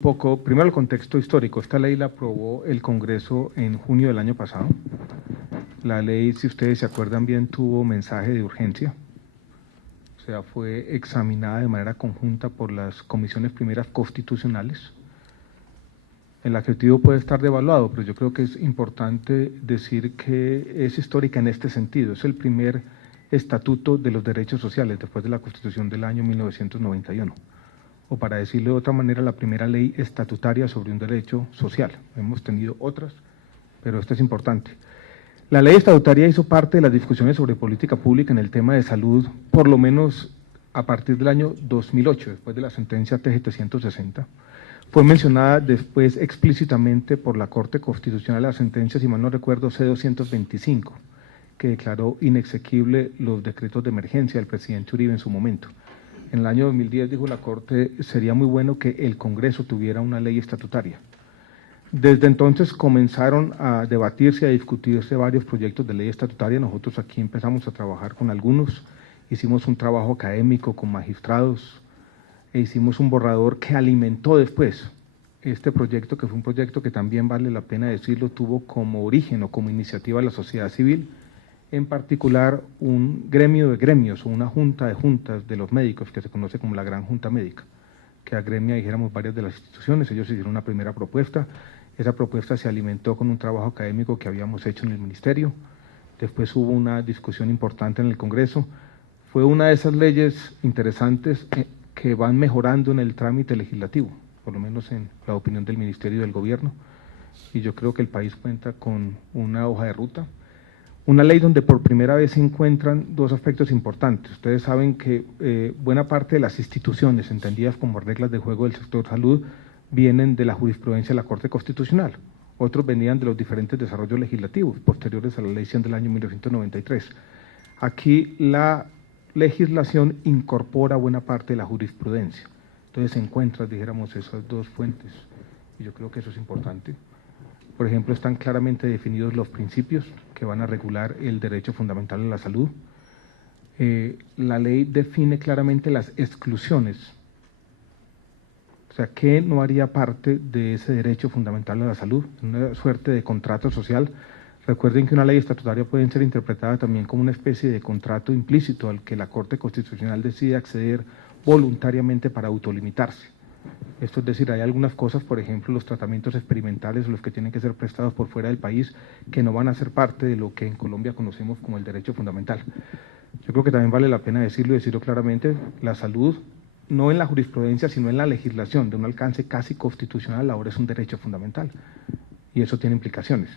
Poco, primero el contexto histórico. Esta ley la aprobó el Congreso en junio del año pasado. La ley, si ustedes se acuerdan bien, tuvo mensaje de urgencia. O sea, fue examinada de manera conjunta por las comisiones primeras constitucionales. El adjetivo puede estar devaluado, pero yo creo que es importante decir que es histórica en este sentido. Es el primer estatuto de los derechos sociales después de la Constitución del año 1991. O para decirlo de otra manera, la primera ley estatutaria sobre un derecho social. Hemos tenido otras, pero esta es importante. La ley estatutaria hizo parte de las discusiones sobre política pública en el tema de salud, por lo menos a partir del año 2008, después de la sentencia T760. Fue mencionada después explícitamente por la Corte Constitucional la sentencia, si mal no recuerdo, C225, que declaró inexequible los decretos de emergencia del presidente Uribe en su momento. En el año 2010 dijo la Corte, sería muy bueno que el Congreso tuviera una ley estatutaria. Desde entonces comenzaron a debatirse y a discutirse varios proyectos de ley estatutaria. Nosotros aquí empezamos a trabajar con algunos, hicimos un trabajo académico con magistrados e hicimos un borrador que alimentó después este proyecto, que fue un proyecto que también vale la pena decirlo, tuvo como origen o como iniciativa la sociedad civil, en particular un gremio de gremios o una junta de juntas de los médicos que se conoce como la Gran Junta Médica, que agremia, dijéramos, varias de las instituciones. Ellos hicieron una primera propuesta, esa propuesta se alimentó con un trabajo académico que habíamos hecho en el ministerio, después hubo una discusión importante en el Congreso, fue una de esas leyes interesantes que van mejorando en el trámite legislativo, por lo menos en la opinión del Ministerio y del Gobierno, y yo creo que el país cuenta con una hoja de ruta. Una ley donde por primera vez se encuentran dos aspectos importantes. Ustedes saben que buena parte de las instituciones entendidas como reglas de juego del sector salud vienen de la jurisprudencia de la Corte Constitucional. Otros venían de los diferentes desarrollos legislativos posteriores a la ley 100 del año 1993. Aquí la legislación incorpora buena parte de la jurisprudencia. Entonces se encuentran, dijéramos, esas dos fuentes, y yo creo que eso es importante. Por ejemplo, están claramente definidos los principios que van a regular el derecho fundamental a la salud. La ley define claramente las exclusiones, o sea, ¿qué no haría parte de ese derecho fundamental a la salud? Una suerte de contrato social. Recuerden que una ley estatutaria puede ser interpretada también como una especie de contrato implícito al que la Corte Constitucional decide acceder voluntariamente para autolimitarse. Esto es decir, hay algunas cosas, por ejemplo, los tratamientos experimentales, los que tienen que ser prestados por fuera del país, que no van a ser parte de lo que en Colombia conocemos como el derecho fundamental. Yo creo que también vale la pena decirlo y decirlo claramente, la salud, no en la jurisprudencia, sino en la legislación, de un alcance casi constitucional, ahora es un derecho fundamental, y eso tiene implicaciones.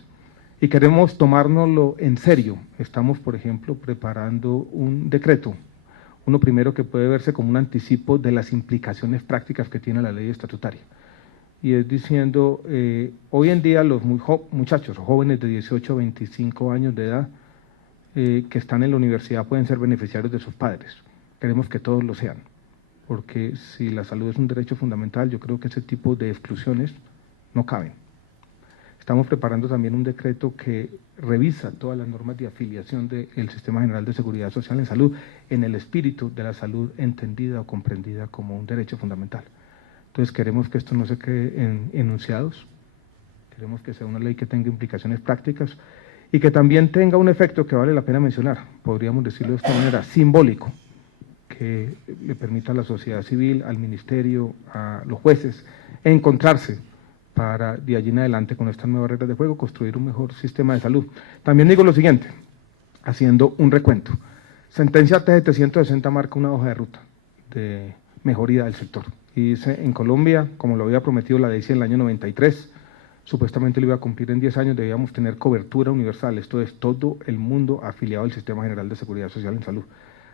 Y queremos tomárnoslo en serio. Estamos, por ejemplo, preparando un decreto, uno primero que puede verse como un anticipo de las implicaciones prácticas que tiene la ley estatutaria. Y es diciendo, hoy en día los muchachos jóvenes de 18 a 25 años de edad que están en la universidad pueden ser beneficiarios de sus padres. Queremos que todos lo sean, porque si la salud es un derecho fundamental, yo creo que ese tipo de exclusiones no caben. Estamos preparando también un decreto que revisa todas las normas de afiliación del Sistema General de Seguridad Social en Salud, en el espíritu de la salud entendida o comprendida como un derecho fundamental. Entonces queremos que esto no se quede en enunciados, queremos que sea una ley que tenga implicaciones prácticas y que también tenga un efecto que vale la pena mencionar, podríamos decirlo de esta manera, simbólico, que le permita a la sociedad civil, al ministerio, a los jueces, encontrarse para de allí en adelante con estas nuevas reglas de juego construir un mejor sistema de salud. También digo lo siguiente, haciendo un recuento. Sentencia T760 marca una hoja de ruta de mejoría del sector. Y dice, en Colombia, como lo había prometido la DECI en el año 93, supuestamente lo iba a cumplir en 10 años, debíamos tener cobertura universal, esto es, todo el mundo afiliado al Sistema General de Seguridad Social en Salud.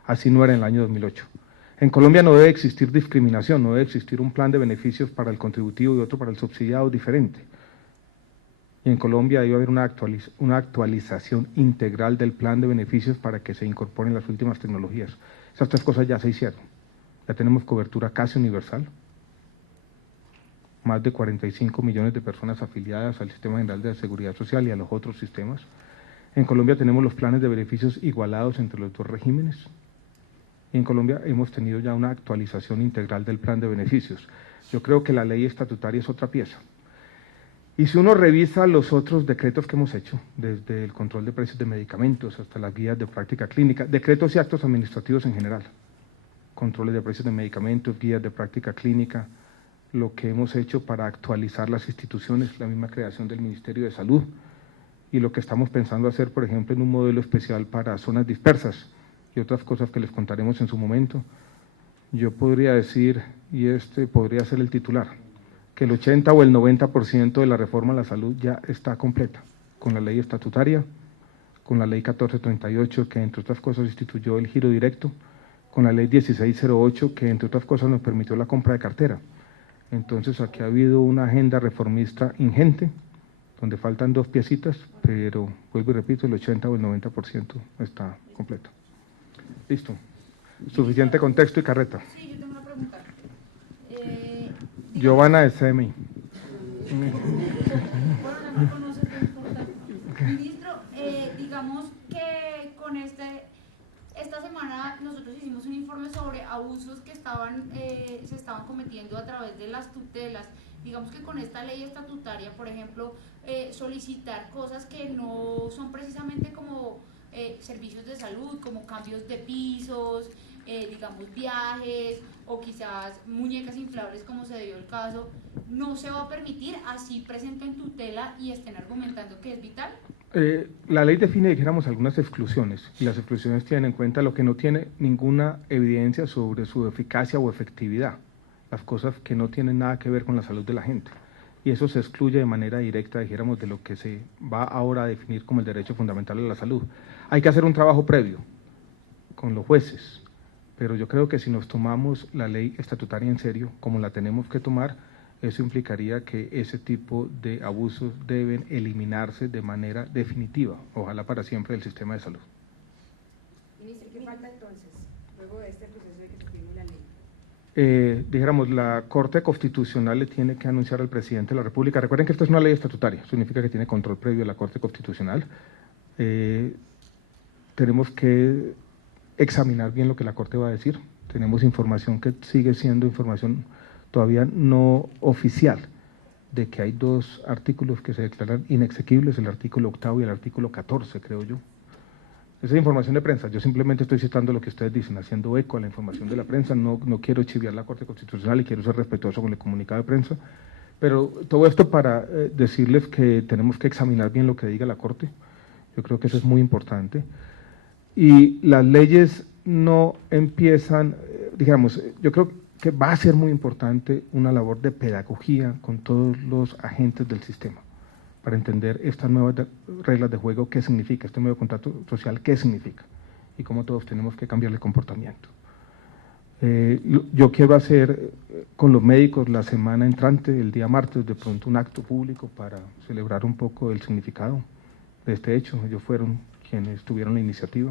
Así no era en el año 2008. En Colombia no debe existir discriminación, no debe existir un plan de beneficios para el contributivo y otro para el subsidiado diferente. Y en Colombia debe haber una actualización integral del plan de beneficios para que se incorporen las últimas tecnologías. Esas tres cosas ya se hicieron. Ya tenemos cobertura casi universal, más de 45 millones de personas afiliadas al Sistema General de Seguridad Social y a los otros sistemas. En Colombia tenemos los planes de beneficios igualados entre los dos regímenes. En Colombia hemos tenido ya una actualización integral del plan de beneficios. Yo creo que la ley estatutaria es otra pieza. Y si uno revisa los otros decretos que hemos hecho, desde el control de precios de medicamentos hasta las guías de práctica clínica, decretos y actos administrativos en general, controles de precios de medicamentos, guías de práctica clínica, lo que hemos hecho para actualizar las instituciones, la misma creación del Ministerio de Salud, y lo que estamos pensando hacer, por ejemplo, en un modelo especial para zonas dispersas y otras cosas que les contaremos en su momento. Yo podría decir, y este podría ser el titular, que el 80 o el 90% de la reforma a la salud ya está completa, con la ley estatutaria, con la ley 1438, que entre otras cosas instituyó el giro directo, con la ley 1608, que entre otras cosas nos permitió la compra de cartera. Entonces aquí ha habido una agenda reformista ingente, donde faltan 2 piecitas, pero vuelvo y repito, el 80 o el 90% está completo. Listo. Suficiente contexto y carreta. Sí, yo tengo una pregunta. Giovanna de CMI. Bueno, ya me conoces, no importa. Ministro, digamos que con esta semana nosotros hicimos un informe sobre abusos que se estaban cometiendo a través de las tutelas. Digamos que con esta ley estatutaria, por ejemplo, solicitar cosas que no son precisamente como servicios de salud, como cambios de pisos, digamos viajes o quizás muñecas inflables como se dio el caso, no se va a permitir, así presenten tutela y estén argumentando que es vital. La ley define, dijéramos, algunas exclusiones, y las exclusiones tienen en cuenta lo que no tiene ninguna evidencia sobre su eficacia o efectividad, las cosas que no tienen nada que ver con la salud de la gente, y eso se excluye de manera directa, dijéramos, de lo que se va ahora a definir como el derecho fundamental a la salud. Hay que hacer un trabajo previo con los jueces, pero yo creo que si nos tomamos la ley estatutaria en serio, como la tenemos que tomar, eso implicaría que ese tipo de abusos deben eliminarse de manera definitiva, ojalá para siempre, del sistema de salud. Ministro, ¿qué falta entonces, luego de este proceso de que se firme la ley? Dijéramos, la Corte Constitucional le tiene que anunciar al presidente de la República. Recuerden que esta es una ley estatutaria, significa que tiene control previo de la Corte Constitucional. Tenemos que examinar bien lo que la Corte va a decir. Tenemos información que sigue siendo información todavía no oficial, de que hay 2 artículos que se declaran inexequibles, el artículo 8º y el artículo 14, creo yo. Esa es información de prensa, yo simplemente estoy citando lo que ustedes dicen, haciendo eco a la información de la prensa, no quiero chiviar la Corte Constitucional y quiero ser respetuoso con el comunicado de prensa, pero todo esto para decirles que tenemos que examinar bien lo que diga la Corte, yo creo que eso es muy importante, y las leyes no empiezan, digamos, yo creo que va a ser muy importante una labor de pedagogía con todos los agentes del sistema, para entender estas nuevas reglas de juego, qué significa, este nuevo contrato social, qué significa, y cómo todos tenemos que cambiar el comportamiento. Yo quiero hacer con los médicos la semana entrante, el día martes, de pronto un acto público para celebrar un poco el significado de este hecho. Ellos fueron quienes tuvieron la iniciativa.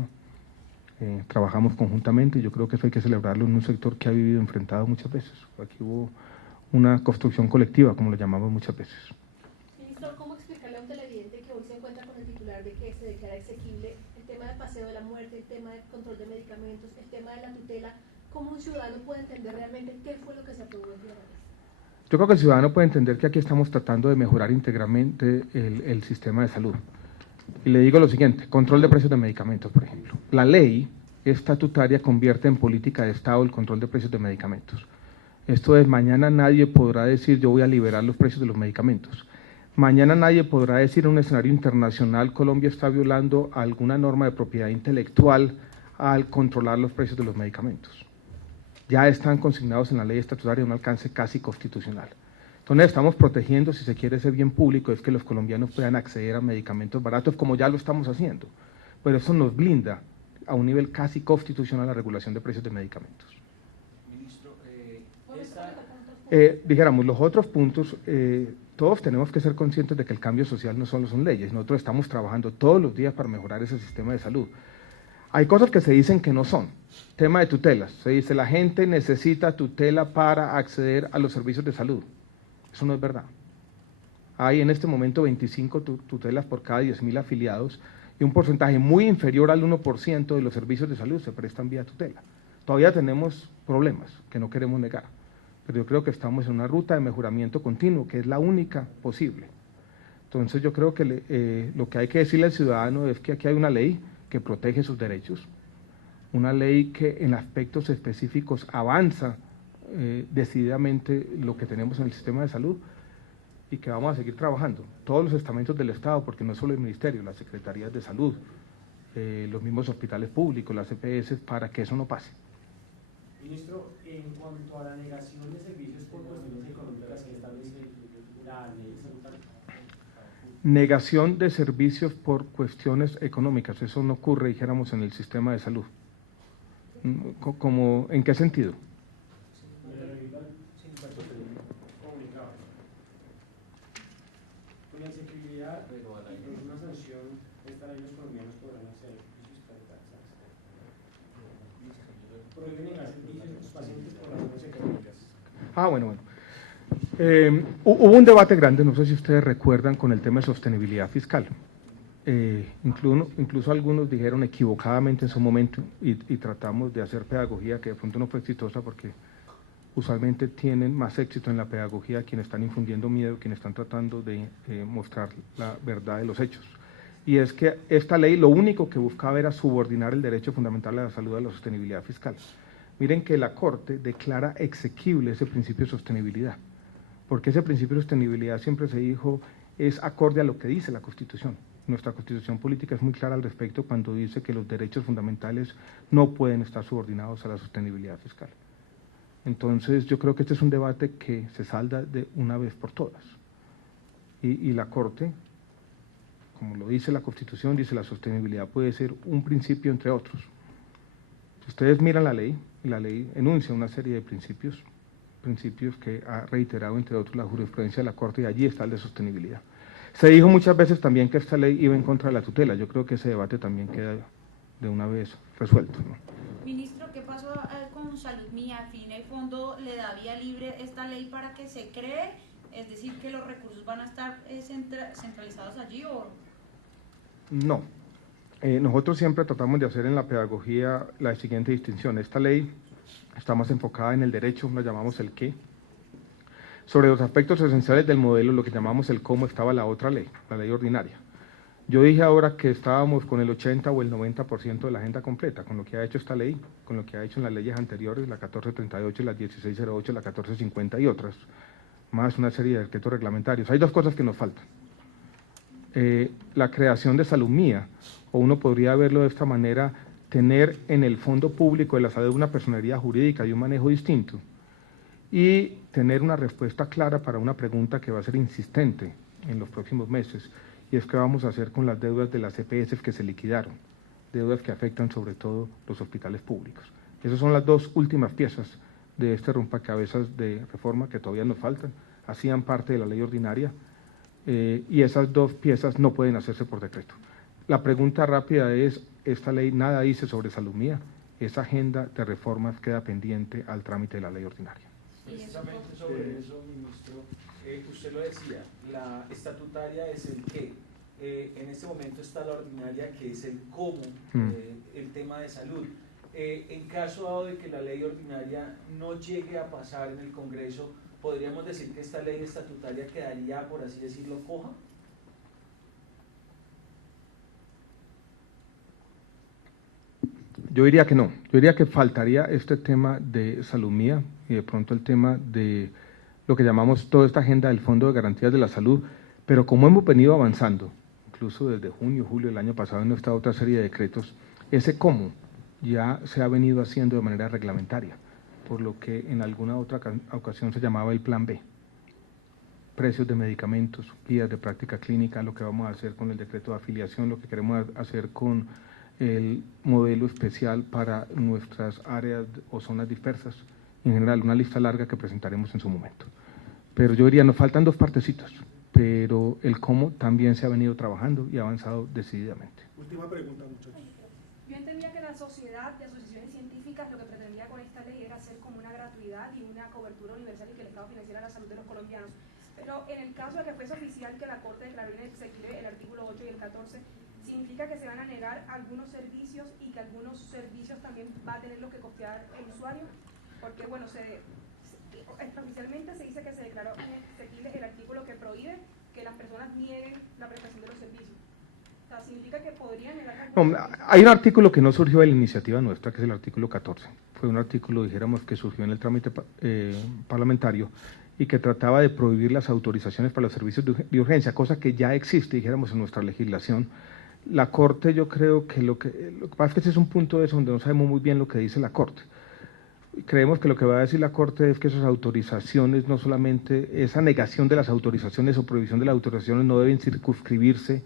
Trabajamos conjuntamente y yo creo que eso hay que celebrarlo en un sector que ha vivido enfrentado muchas veces. Aquí hubo una construcción colectiva, como lo llamamos muchas veces. Ministro, ¿cómo explicarle a un televidente que hoy se encuentra con el titular de que se declara exequible el tema del paseo de la muerte, el tema del control de medicamentos, el tema de la tutela? ¿Cómo un ciudadano puede entender realmente qué fue lo que se aprobó el día de hoy? Yo creo que el ciudadano puede entender que aquí estamos tratando de mejorar íntegramente el sistema de salud. Y le digo lo siguiente, control de precios de medicamentos, por ejemplo. La ley estatutaria convierte en política de Estado el control de precios de medicamentos. Esto es, mañana nadie podrá decir yo voy a liberar los precios de los medicamentos. Mañana nadie podrá decir en un escenario internacional Colombia está violando alguna norma de propiedad intelectual al controlar los precios de los medicamentos. Ya están consignados en la ley estatutaria de un alcance casi constitucional. Entonces estamos protegiendo, si se quiere ser bien público, es que los colombianos puedan acceder a medicamentos baratos como ya lo estamos haciendo. Pero eso nos blinda a un nivel casi constitucional la regulación de precios de medicamentos. Ministro, dijéramos, los otros puntos, todos tenemos que ser conscientes de que el cambio social no solo son leyes, nosotros estamos trabajando todos los días para mejorar ese sistema de salud. Hay cosas que se dicen que no son. Tema de tutelas, se dice la gente necesita tutela para acceder a los servicios de salud. Eso no es verdad. Hay en este momento 25 tutelas por cada 10.000 afiliados y un porcentaje muy inferior al 1% de los servicios de salud se prestan vía tutela. Todavía tenemos problemas que no queremos negar, pero yo creo que estamos en una ruta de mejoramiento continuo, que es la única posible. Entonces yo creo que lo que hay que decirle al ciudadano es que aquí hay una ley que protege sus derechos, una ley que en aspectos específicos avanza decididamente lo que tenemos en el sistema de salud y que vamos a seguir trabajando. Todos los estamentos del Estado, porque no es solo el Ministerio, las Secretarías de Salud, los mismos hospitales públicos, las EPS, para que eso no pase. Ministro, en cuanto a la negación de servicios por cuestiones económicas que establece la ley de salud. Negación de servicios por cuestiones económicas, eso no ocurre, dijéramos, en el sistema de salud. ¿En qué sentido? Con la exequibilidad, incluso una sanción, esta ley los colombianos podrán hacer prohíben negar servicios a los pacientes por razones económicas. Bueno. Hubo un debate grande, no sé si ustedes recuerdan, con el tema de sostenibilidad fiscal. Incluso algunos dijeron equivocadamente en su momento y tratamos de hacer pedagogía que de pronto no fue exitosa porque usualmente tienen más éxito en la pedagogía quienes están infundiendo miedo, quienes están tratando de mostrar la verdad de los hechos. Y es que esta ley lo único que buscaba era subordinar el derecho fundamental a la salud a la sostenibilidad fiscal. Miren que la Corte declara exequible ese principio de sostenibilidad, porque ese principio de sostenibilidad siempre se dijo es acorde a lo que dice la Constitución. Nuestra Constitución política es muy clara al respecto cuando dice que los derechos fundamentales no pueden estar subordinados a la sostenibilidad fiscal. Entonces yo creo que este es un debate que se salda de una vez por todas. Y la Corte, como lo dice la Constitución, dice la sostenibilidad puede ser un principio entre otros. Si ustedes miran la ley, y la ley enuncia una serie de principios que ha reiterado entre otros la jurisprudencia de la Corte y allí está el de sostenibilidad. Se dijo muchas veces también que esta ley iba en contra de la tutela, yo creo que ese debate también queda de una vez resuelto, ¿no? Ministro, ¿qué pasó con Salud Mía? Al fin, el fondo le da vía libre esta ley para que se cree, es decir, que los recursos van a estar centralizados allí o... No. Nosotros siempre tratamos de hacer en la pedagogía la siguiente distinción. Esta ley está más enfocada en el derecho, la llamamos el qué. Sobre los aspectos esenciales del modelo, lo que llamamos el cómo, estaba la otra ley, la ley ordinaria. Yo dije ahora que estábamos con el 80 o el 90% de la agenda completa, con lo que ha hecho esta ley, con lo que ha hecho en las leyes anteriores, la 1438, la 1608, la 1450 y otras, más una serie de decretos reglamentarios. Hay dos cosas que nos faltan. La creación de Salud Mía, o uno podría verlo de esta manera, tener en el fondo público de la salud una personería jurídica y un manejo distinto, y tener una respuesta clara para una pregunta que va a ser insistente en los próximos meses, y es qué vamos a hacer con las deudas de las EPS que se liquidaron, deudas que afectan sobre todo los hospitales públicos. Esas son las dos últimas piezas de este rompecabezas de reforma que todavía nos faltan, hacían parte de la ley ordinaria, y esas dos piezas no pueden hacerse por decreto. La pregunta rápida es, esta ley nada dice sobre Salud Mía, esa agenda de reformas queda pendiente al trámite de la ley ordinaria. Precisamente sobre eso, ministro, usted lo decía, la estatutaria es el qué, en este momento está la ordinaria que es el cómo, el tema de salud. En caso dado de que la ley ordinaria no llegue a pasar en el Congreso, ¿podríamos decir que esta ley estatutaria quedaría, por así decirlo, coja? Yo diría que no, yo diría que faltaría este tema de Salud Mía y de pronto el tema de lo que llamamos toda esta agenda del Fondo de Garantías de la Salud, pero como hemos venido avanzando, incluso desde junio, julio del año pasado en esta otra serie de decretos, ese cómo ya se ha venido haciendo de manera reglamentaria, por lo que en alguna otra ocasión se llamaba el Plan B. Precios de medicamentos, guías de práctica clínica, lo que vamos a hacer con el decreto de afiliación, lo que queremos hacer con el modelo especial para nuestras áreas o zonas dispersas, en general una lista larga que presentaremos en su momento. Pero yo diría, nos faltan dos partecitas, pero el cómo también se ha venido trabajando y ha avanzado decididamente. Última pregunta, muchachos. Yo entendía que la sociedad de asociaciones científicas lo que pretendía con esta ley era hacer como una gratuidad y una cobertura universal y que el Estado financiara la salud de los colombianos. Pero en el caso de que fuese oficial que la Corte declaró inexequible el artículo 8 y el 14, significa que se van a negar algunos servicios y que algunos servicios también va a tener lo que costear el usuario, porque bueno, extraoficialmente se dice que se declaró inaccesible el artículo que prohíbe que las personas nieguen la prestación de los servicios. O sea, significa que podrían negar... No, hay un artículo que no surgió de la iniciativa nuestra, que es el artículo 14. Fue un artículo, dijéramos, que surgió en el trámite parlamentario y que trataba de prohibir las autorizaciones para los servicios de urgencia, cosa que ya existe, dijéramos, en nuestra legislación. La Corte, yo creo que lo que pasa es que ese es un punto de eso donde no sabemos muy bien lo que dice la Corte. Creemos que lo que va a decir la Corte es que esas autorizaciones, no solamente esa negación de las autorizaciones o prohibición de las autorizaciones, no deben circunscribirse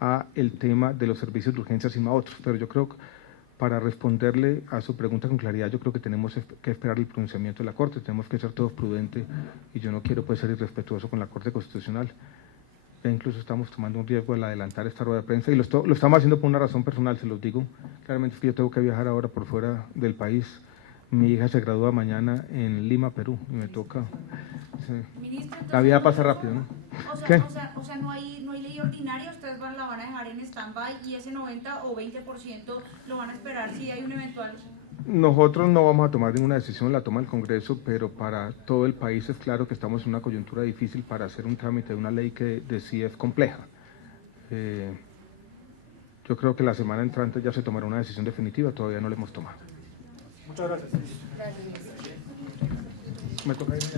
a el tema de los servicios de urgencia sino a otros. Pero yo creo que para responderle a su pregunta con claridad, yo creo que tenemos que esperar el pronunciamiento de la Corte, tenemos que ser todos prudentes y yo no quiero pues ser irrespetuoso con la Corte Constitucional. Ya incluso estamos tomando un riesgo al adelantar esta rueda de prensa y lo estamos haciendo por una razón personal, se los digo. Claramente es que yo tengo que viajar ahora por fuera del país. Mi hija se gradúa mañana en Lima, Perú, y me toca. Sí. Ministro, La vida pasa rápido, ¿no? ¿Qué? O sea, no hay ley ordinaria, ustedes la van a dejar en stand-by y ese 90 o 20% lo van a esperar si hay un eventual. Nosotros no vamos a tomar ninguna decisión, la toma el Congreso, pero para todo el país es claro que estamos en una coyuntura difícil para hacer un trámite de una ley que de sí es compleja. Yo creo que la semana entrante ya se tomará una decisión definitiva, todavía no la hemos tomado. Muchas gracias. Gracias. Me toca irme.